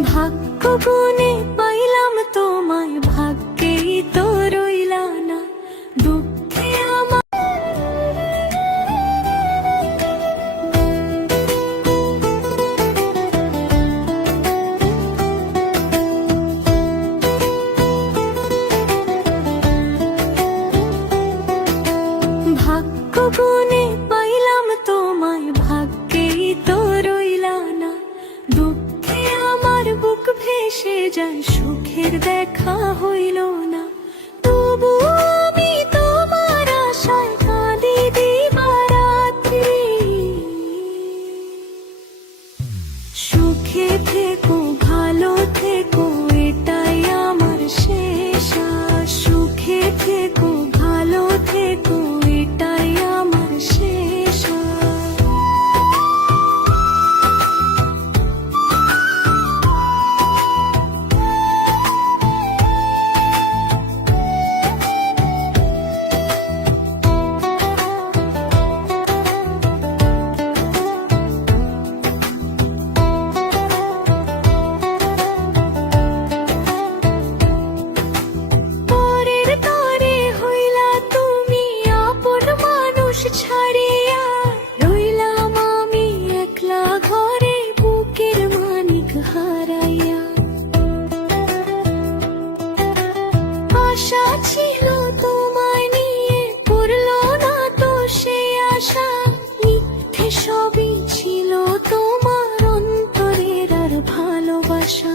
ভাগ্য গুণে পাইলাম তোমায়, ভাগ্যেই তো রইলা না দুঃখে আমার। ভাগ্য গুণে পাইলাম তোমায়, ভাগ্যেই তো রইলা না দুঃখে আমার বুক ভেসে যায়, সুখের দেখা হইল না। তবু আমি তোমার আশায় কাঁদি দিবারাত্রি। সুখে থেকো ভালো থেকো এটাই আমার শেষ আশ। সুখে থেকো ভালো থেকো এটাই আমার শেষ আশ। পরের তরে হইলা তুমি আপন মানুষ ছাড়িয়া, রইলাম আমি একলা ঘরে বুকের মানিক হারাইয়া। আশা ছিল তোমায় নিয়ে পড়ল না তো সে আশা, মিথ্যে সবই ছিল তোমার অন্তরের আর ভালোবাসা।